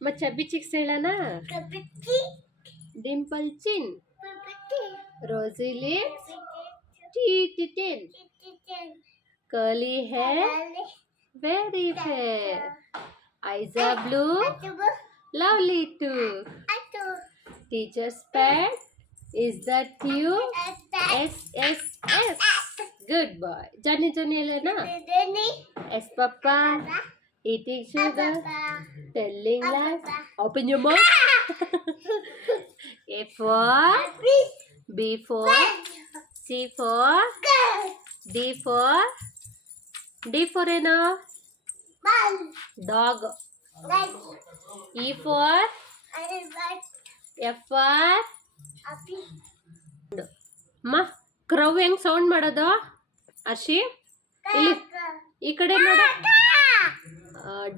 मग chubby chicks ಹೇಳೋಣ dimple chin rosy lips टी टिन curly hair very fair eyes are blue lovely too teacher's pet is that you S S S good boy Johnny Johnny hello S papa eating sugar telling lies open your mouth A for B for C for D for ಏನು dog E for F for ಅಮ್ಮ crow ಹೆಂಗ್ sound ಮಾಡೋದು ಅರ್ಷಿ ಇಲ್ಲಿ ಈ ಕಡೆ ನೋಡು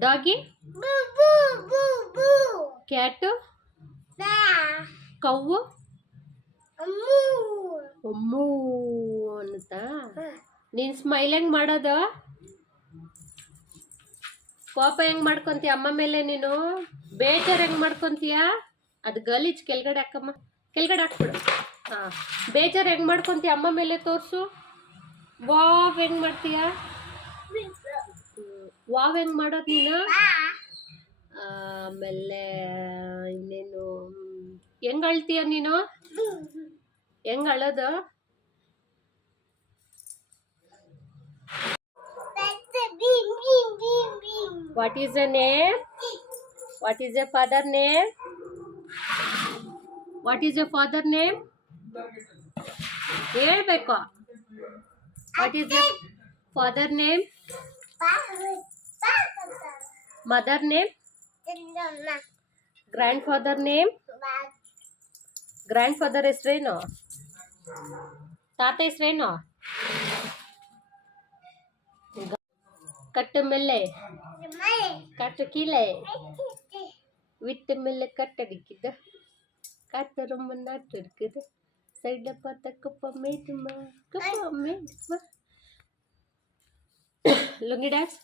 doggy Kat ಕವ್ವು ಅಮ್ಮೂ ಅಂತ ನೀನ್ ಸ್ಮೈಲ್ ಹೆಂಗ್ ಮಾಡೋದು ಕೋಪ ಹೆಂಗ್ ಮಾಡ್ಕೊಂತೀಯ ಅಮ್ಮ ಮೇಲೆ ನೀನು ಬೇಜಾರು ಹೆಂಗ್ ಮಾಡ್ಕೊಂತೀಯ ಅದು ಗಲೀಜ್ ಕೆಳಗಡೆ ಹಾಕಮ್ಮ ಕೆಳಗಡೆ ಹಾಕ್ಬಿಡು ಹಾ ಬೇಜಾರು ಹೆಂಗ್ ಮಾಡ್ಕೊಂತೀಯ ಅಮ್ಮ ಮೇಲೆ ತೋರ್ಸು ವಾವ್ ಹೆಂಗ್ ಮಾಡ್ತೀಯ ವಾವ್ ಹೆಂಗ್ ಮಾಡೋದು ನೀನು ಆಮೇಲೆ ಇನ್ನೇನು ಹೆಂಗ್ ಅಳ್ತೀಯ ನೀನು ಹೆಂಗ್ ಅಳೋದು What is the name? What is your father name? What is your father name? ಹೇಳ್ಬೇಕು What is your father name? Mother name? Grandfather name? Grandfather ಹೆಸರೇನು ತಾತ ಹೆಸರೇನು கட்டு மெல்லை கட்டு கீழே விட்டு மெல்ல கட்டடிக்குது காற்று ரொம்ப நாட்டு இருக்குது சைடில் பார்த்தா குப்பை மேட்டுமா lungi dance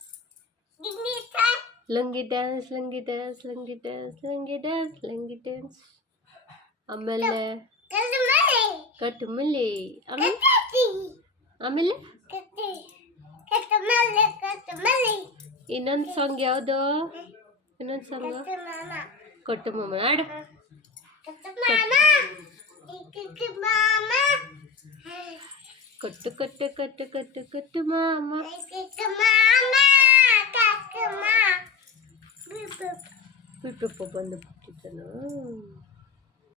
lungi dance lungi dance lungi dance lungi dance lungi dance ಆಮೇಲೆ ಕಟ್ಟು ಮೆಲ್ಲೆ ಆಮೇಲೆ ಇನ್ನೊಂದು ಸಾಂಗ್ ಯಾವುದು ಇನ್ನೊಂದು ಸಾಂಗ್ ಕೊಟ್ಟು ಮಾಮ ಹಾಡು ಕೊಟ್ಟು ಕೊಟ್ಟು ಕೊಟ್ಟು ಕೊಟ್ಟು ಕೊಟ್ಟು ಮಾಮ ಬಿಟ್ಟಪ್ಪ ಬಂದು ಬಿಟ್ಟಿದ್ದಾನು